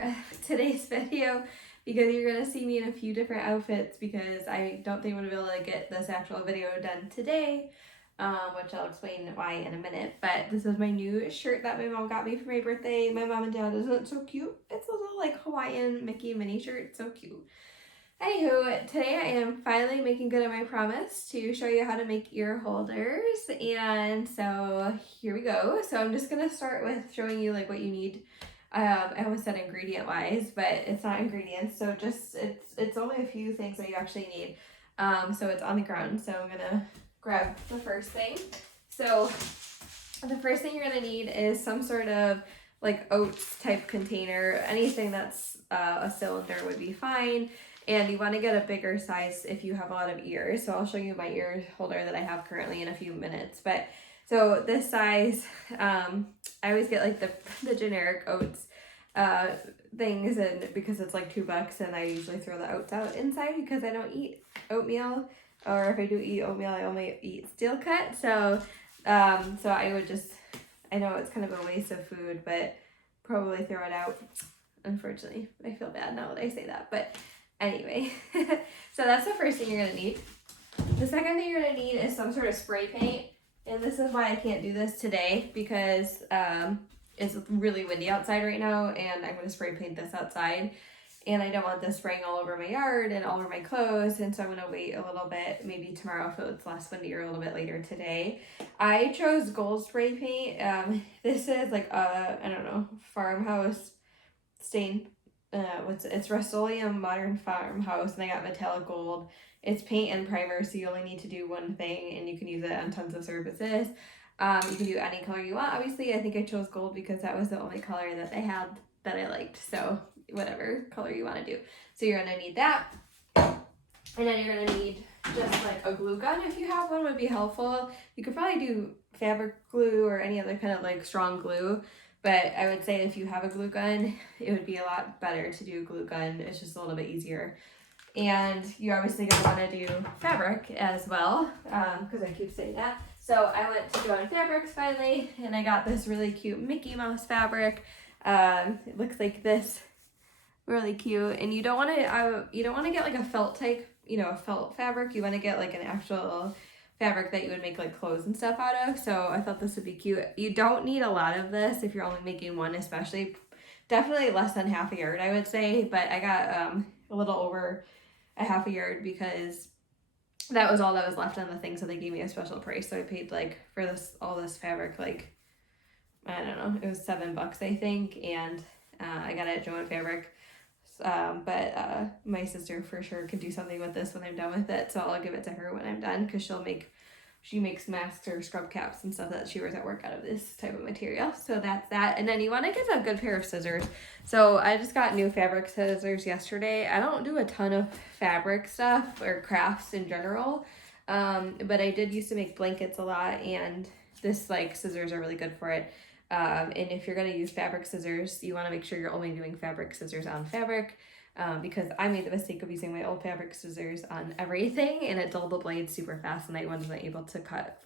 for today's video because you're going to see me in a few different outfits because I don't think I'm going to be able to get this actual video done today, which I'll explain why in a minute. But this is my new shirt that my mom got me for my birthday. My mom and dad, isn't it so cute? It's a little like Hawaiian Mickey mini shirt, so cute. Anywho, today I am finally making good on my promise to show you how to make ear holders, and so here we go. So I'm just gonna start with showing you like what you need. I almost said ingredient wise, but it's not ingredients, so just it's only a few things that you actually need. So it's on the ground, so I'm gonna grab the first thing. So the first thing you're gonna need is some sort of like oats type container. Anything that's a cylinder would be fine. And you want to get a bigger size if you have a lot of ears. So I'll show you my ear holder that I have currently in a few minutes. But so this size, I always get like the generic oats things, and because it's like $2, and I usually throw the oats out inside because I don't eat oatmeal, or if I do eat oatmeal, I only eat steel cut. So so I would just, I know it's kind of a waste of food, but probably throw it out. Unfortunately, I feel bad now that I say that, but anyway, so that's the first thing you're going to need. The second thing you're going to need is some sort of spray paint. And this is why I can't do this today, because it's really windy outside right now, and I'm going to spray paint this outside. And I don't want this spraying all over my yard and all over my clothes, and so I'm going to wait a little bit, maybe tomorrow if it's less windy, or a little bit later today. I chose gold spray paint. This is like a, I don't know, farmhouse stain. It's Rust-Oleum Modern Farmhouse, and I got metallic gold. It's paint and primer, so you only need to do one thing, and you can use it on tons of surfaces. You can do any color you want. Obviously, I think I chose gold because that was the only color that they had that I liked. So whatever color you want to do. So you're gonna need that, and then you're gonna need just like a glue gun. If you have one, would be helpful. You could probably do fabric glue or any other kind of like strong glue. But I would say if you have a glue gun, it would be a lot better to do a glue gun. It's just a little bit easier. And you obviously gonna wanna do fabric as well, because I keep saying that. So I went to Go On Fabrics finally, and I got this really cute Mickey Mouse fabric. It looks like this, really cute. And you don't wanna get like a felt type, a felt fabric. You wanna get like an actual fabric that you would make like clothes and stuff out of. So I thought this would be cute. You don't need a lot of this if you're only making one, especially. Definitely less than half a yard, I would say, but I got a little over a half a yard because that was all that was left on the thing, so they gave me a special price. So I paid like for all this fabric, like, I don't know, it was $7 I think, and I got it at Joann Fabric. But my sister for sure could do something with this when I'm done with it, so I'll give it to her when I'm done, because she makes masks or scrub caps and stuff that she wears at work out of this type of material. So that's that. And then you want to get a good pair of scissors. So I just got new fabric scissors yesterday. I don't do a ton of fabric stuff or crafts in general, but I did used to make blankets a lot, and this like scissors are really good for it. And if you're going to use fabric scissors, you want to make sure you're only doing fabric scissors on fabric, because I made the mistake of using my old fabric scissors on everything, and it dulled the blade super fast, and I wasn't able to cut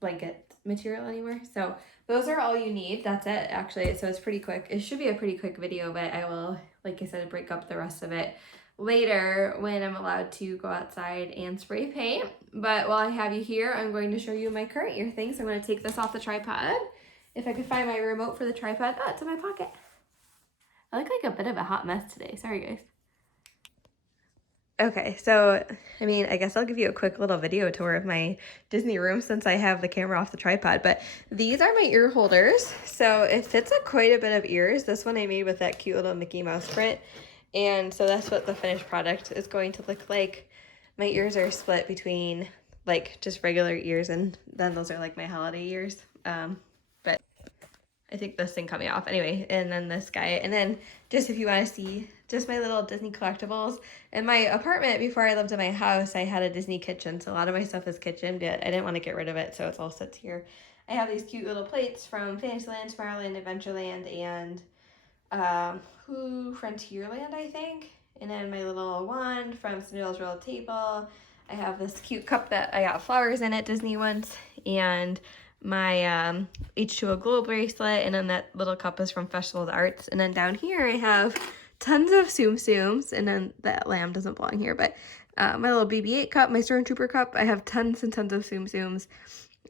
blanket material anymore. So those are all you need. That's it, actually. So it's pretty quick. It should be a pretty quick video, but I will, like I said, break up the rest of it later when I'm allowed to go outside and spray paint. But while I have you here, I'm going to show you my current ear thing. So I'm going to take this off the tripod. If I could find my remote for the tripod. Oh, it's in my pocket. I look like a bit of a hot mess today. Sorry, guys. Okay, so, I mean, I guess I'll give you a quick little video tour of my Disney room since I have the camera off the tripod. But these are my ear holders. So it fits quite a bit of ears. This one I made with that cute little Mickey Mouse print. And so that's what the finished product is going to look like. My ears are split between like just regular ears, and then those are like my holiday ears. But I think this thing cut me off anyway. And then this guy, and then just if you want to see just my little Disney collectibles. In my apartment before I lived in my house, I had a Disney kitchen, so a lot of my stuff is kitchen, but I didn't want to get rid of it, so it's all sits here. I have these cute little plates from Fantasyland, Tomorrowland, Adventureland, and Frontierland, I think. And then my little wand from Cinderella's Royal Table. I have this cute cup that I got flowers in at Disney once, and my H2O glow bracelet, and then that little cup is from Festival of the Arts. And then down here I have tons of Tsum Tsums, and then that lamb doesn't belong here, but my little BB-8 cup, my Stormtrooper cup. I have tons and tons of Tsum Tsums,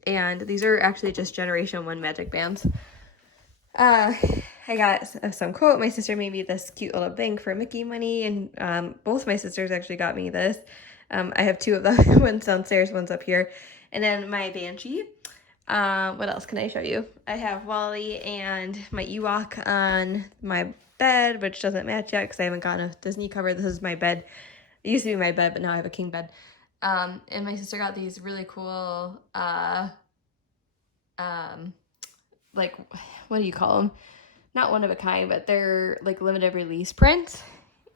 and these are actually just Generation 1 magic bands. I got some quote. My sister made me this cute little bank for Mickey money, and both my sisters actually got me this. I have two of them, one's downstairs, one's up here. And then my Banshee. What else can I show you? I have Wally and my Ewok on my bed, which doesn't match yet because I haven't gotten a Disney cover. This is my bed. It used to be my bed, but now I have a king bed. And my sister got these really cool, like, what do you call them? Not one of a kind, but they're like limited release prints.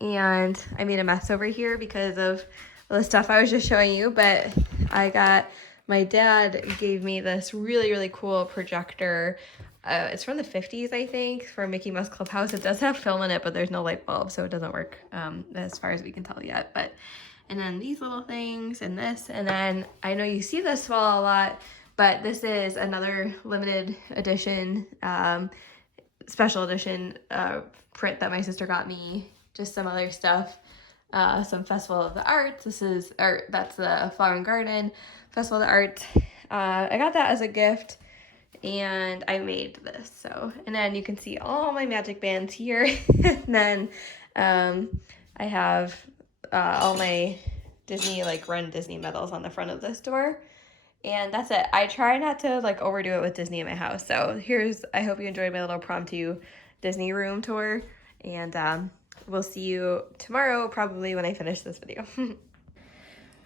And I made a mess over here because of the stuff I was just showing you, but my dad gave me this really, really cool projector. It's from the 50s, I think, for Mickey Mouse Clubhouse. It does have film in it, but there's no light bulb, so it doesn't work as far as we can tell yet. And then these little things and this, and then I know you see this wall a lot, but this is another limited edition, special edition print that my sister got me. Just some other stuff, some Festival of the Arts. That's the Flower and Garden Festival of the Arts. I got that as a gift, and I made this. And then you can see all my magic bands here. And then I have all my Disney, like Run Disney medals on the front of this door. And that's it. I try not to like overdo it with Disney in my house. So I hope you enjoyed my little impromptu Disney room tour. And we'll see you tomorrow, probably when I finish this video.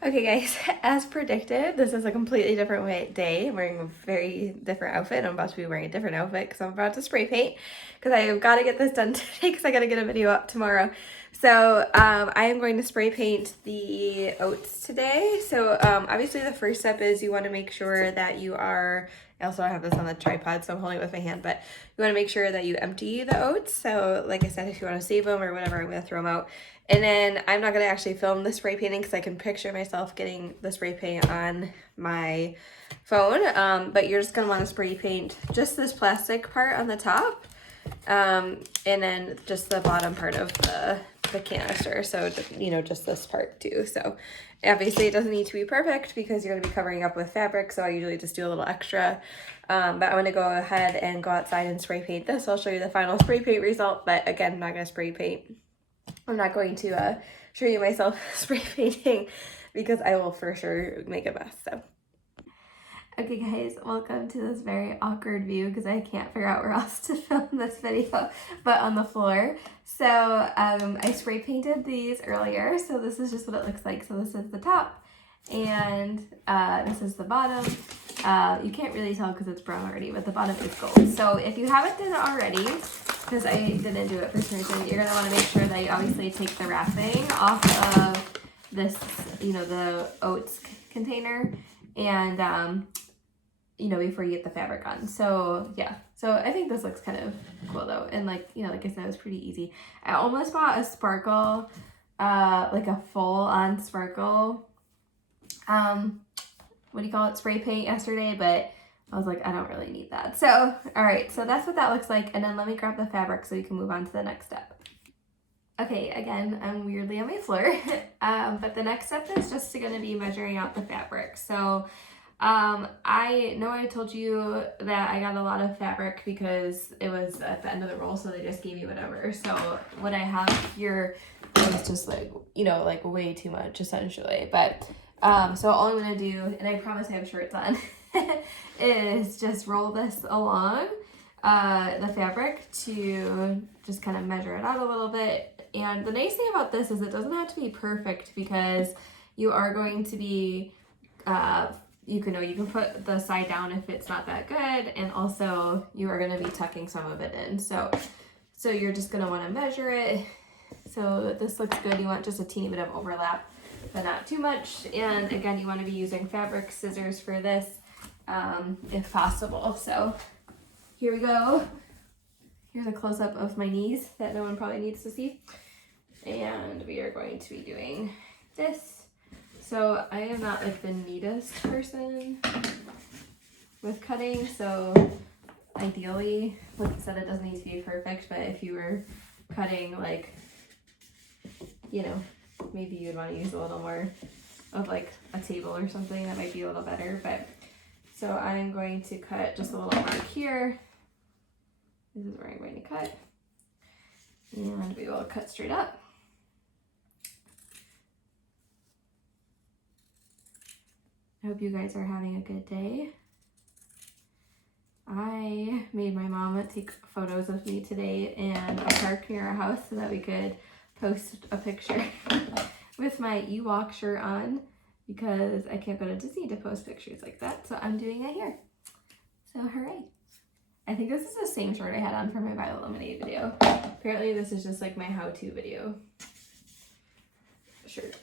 Okay guys, as predicted, this is a completely different day. I'm wearing a very different outfit. I'm about to be wearing a different outfit because I'm about to spray paint because I've got to get this done today because I got to get a video up tomorrow. So I am going to spray paint the oats today. So obviously the first step is you want to make sure that you are, I also have this on the tripod, so I'm holding it with my hand, but you want to make sure that you empty the oats. So like I said, if you want to save them or whatever, I'm going to throw them out. And then I'm not going to actually film the spray painting because I can picture myself getting the spray paint on my phone. But you're just going to want to spray paint just this plastic part on the top. And then just the bottom part of the canister. So, just this part too. So obviously it doesn't need to be perfect because you're going to be covering up with fabric. So I usually just do a little extra. But I'm going to go ahead and go outside and spray paint this. I'll show you the final spray paint result. But again, I'm not going to spray paint. I'm not going to show you myself spray painting because I will for sure make a mess. So. Okay guys, welcome to this very awkward view because I can't figure out where else to film this video but on the floor. So I spray painted these earlier, so this is just what it looks like. So this is the top and this is the bottom. You can't really tell because it's brown already, but the bottom is gold. So if you haven't done it already, because I didn't do it for some reason, you're going to want to make sure that you obviously take the wrapping off of this, the oats container, and before you get the fabric on. So yeah, so I think this looks kind of cool though, and like I said, it was pretty easy. I almost bought a sparkle, like a full-on sparkle, what do you call it, spray paint yesterday, but I was like, I don't really need that. So all right, so that's what that looks like, and then let me grab the fabric so you can move on to the next step. Okay, again, I'm weirdly on my floor, but the next step is just going to be measuring out the fabric. So I know I told you that I got a lot of fabric because it was at the end of the roll, so they just gave me whatever. So what I have here is just like way too much essentially. But so all I'm gonna do, and I promise I have shorts on, is just roll this along the fabric to just kind of measure it out a little bit. And the nice thing about this is it doesn't have to be perfect because you are going to be you can put the side down if it's not that good, and also you are going to be tucking some of it in. So you're just going to want to measure it so that this looks good. You want just a teeny bit of overlap, but not too much. And again, you want to be using fabric scissors for this if possible. So here we go. Here's a close-up of my knees that no one probably needs to see. And we are going to be doing this. So I am not like the neatest person with cutting, so ideally, like I said, it doesn't need to be perfect, but if you were cutting like, you know, maybe you'd want to use a little more of like a table or something, that might be a little better. But so I'm going to cut just a little mark here. This is where I'm going to cut, and we will cut straight up. I hope you guys are having a good day. I made my mom take photos of me today in a park near our house so that we could post a picture with my Ewok shirt on, because I can't go to Disney to post pictures like that, so I'm doing it here. So hooray. I think this is the same shirt I had on for my bioluminate video. Apparently this is just like my how-to video shirt.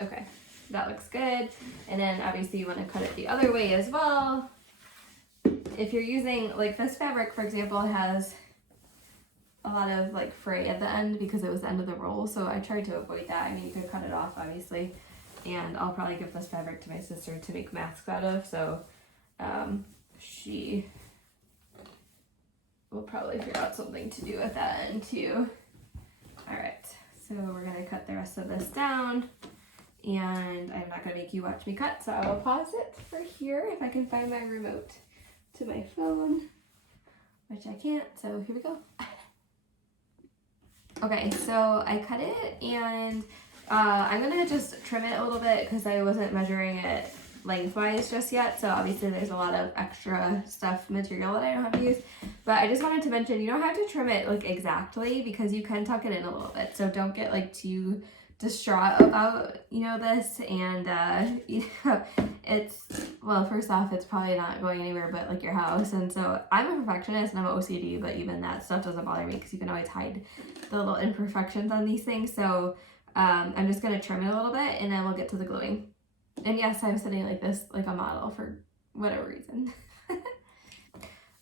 Okay, that looks good. And then obviously you want to cut it the other way as well. If you're using, like this fabric, for example, has a lot of like fray at the end because it was the end of the roll, so I tried to avoid that. I mean, you could cut it off obviously, and I'll probably give this fabric to my sister to make masks out of, so she will probably figure out something to do at that end too. All right, so we're gonna cut the rest of this down, and I'm not gonna make you watch me cut, so I will pause it for here if I can find my remote to my phone, which I can't, so here we go. Okay, so I cut it, and I'm gonna just trim it a little bit because I wasn't measuring it lengthwise just yet, so obviously there's a lot of extra stuff material that I don't have to use, but I just wanted to mention you don't have to trim it like exactly because you can tuck it in a little bit, so don't get like too distraught about, you know, this. And you know, it's, well, first off, it's probably not going anywhere but like your house, and so I'm a perfectionist and I'm OCD, but even that stuff doesn't bother me because you can always hide the little imperfections on these things. So I'm just gonna trim it a little bit and then we'll get to the gluing. And yes, I'm sitting like this like a model for whatever reason.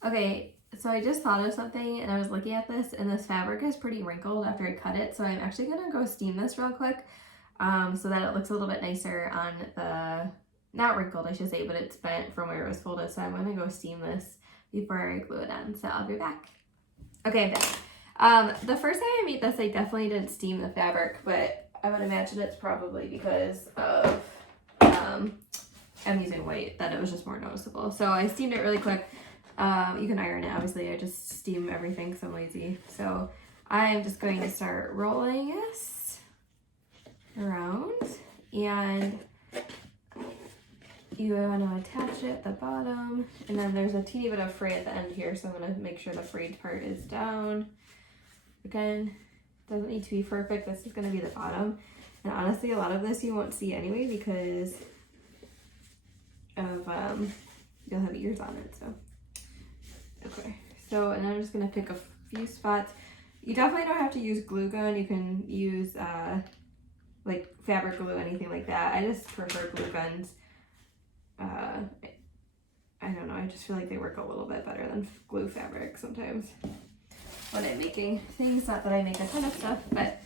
Okay, so I just thought of something and I was looking at this, and this fabric is pretty wrinkled after I cut it, so I'm actually gonna go steam this real quick so that it looks a little bit nicer on the, not wrinkled I should say, but it's bent from where it was folded, so I'm gonna go steam this before I glue it on, so I'll be back. Okay, I'm back. The first time I made this, I definitely didn't steam the fabric, but I would imagine it's probably because of I'm using white, that it was just more noticeable. So I steamed it really quick. You can iron it, obviously. I just steam everything because I'm lazy. So I'm just going to start rolling this around, and you want to attach it at the bottom, and then there's a teeny bit of fray at the end here, so I'm going to make sure the frayed part is down. Again, doesn't need to be perfect. This is going to be the bottom, and honestly a lot of this you won't see anyway because of you'll have ears on it. So okay, so, and I'm just going to pick a few spots. You definitely don't have to use glue gun. You can use like fabric glue, anything like that. I just prefer glue guns. I don't know, I just feel like they work a little bit better than glue fabric sometimes when I'm making things. Not that I make a ton of stuff, but,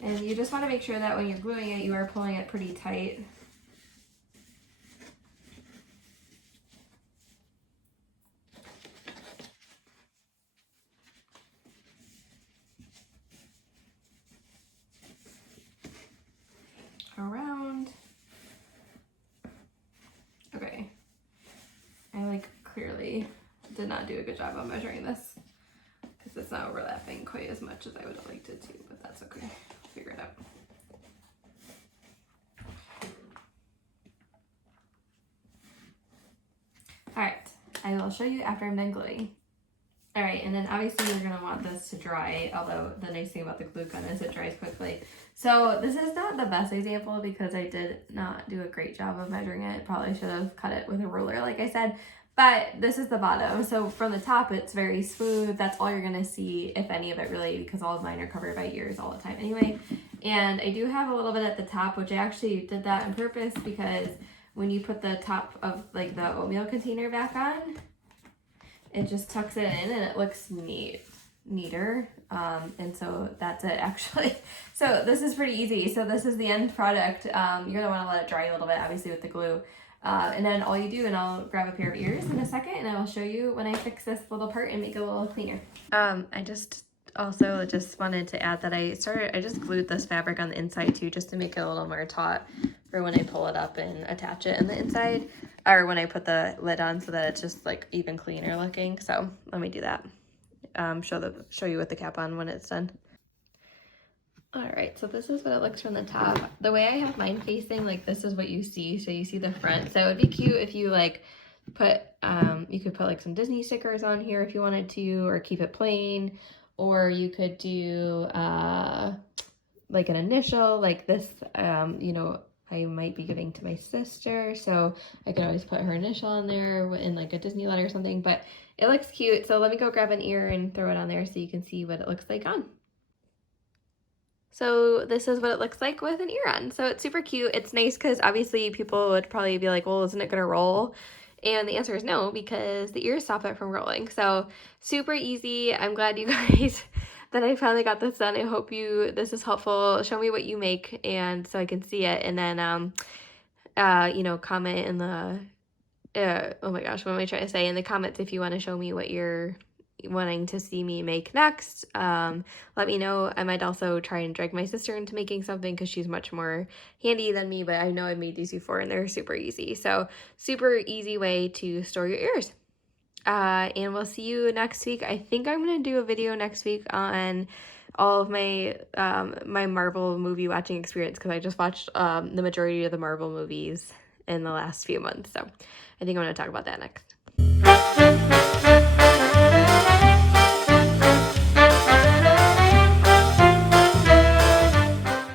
and you just want to make sure that when you're gluing it, you are pulling it pretty tight. Around. Okay, I like clearly did not do a good job on measuring this because it's not overlapping quite as much as I would have liked it to, but that's okay, I'll figure it out. All right, I will show you after I'm done gluing. All right, and then obviously you're gonna want this to dry, although the nice thing about the glue gun is it dries quickly. So this is not the best example because I did not do a great job of measuring it. Probably should have cut it with a ruler like I said, but this is the bottom. So from the top, it's very smooth. That's all you're gonna see, if any of it really, because all of mine are covered by ears all the time anyway. And I do have a little bit at the top, which I actually did that on purpose because when you put the top of like the oatmeal container back on, it just tucks it in and it looks neat. neater. And so that's it actually. So this is pretty easy. So this is the end product. You're gonna wanna let it dry a little bit, obviously with the glue. And then all you do, and I'll grab a pair of ears in a second and I will show you when I fix this little part and make it a little cleaner. I just wanted to add that I just glued this fabric on the inside too, just to make it a little more taut for when I pull it up and attach it in the inside, or when I put the lid on, so that it's just like even cleaner looking. So let me do that. Show you with the cap on when it's done. All right, so this is what it looks from the top. The way I have mine facing, like this is what you see. So you see the front. So it'd be cute if you like put, you could put like some Disney stickers on here if you wanted to, or keep it plain, or you could do like an initial, like this, you know, I might be giving to my sister, so I could always put her initial on there in like a Disney letter or something, but it looks cute. So let me go grab an ear and throw it on there so you can see what it looks like on. So this is what it looks like with an ear on. So it's super cute. It's nice because obviously people would probably be like, well, isn't it gonna roll? And the answer is no, because the ears stop it from rolling. So super easy. I'm glad you guys that I finally got this done. I hope this is helpful. Show me what you make, and so I can see it. And then, you know, comment in the, oh my gosh, what am I trying to say? In the comments if you want to show me what you're wanting to see me make next. Let me know. I might also try and drag my sister into making something because she's much more handy than me, but I know I've made these before and they're super easy. So super easy way to store your ears. And we'll see you next week. I think I'm going to do a video next week on all of my my Marvel movie watching experience, because I just watched the majority of the Marvel movies in the last few months. So I think I'm going to talk about that next.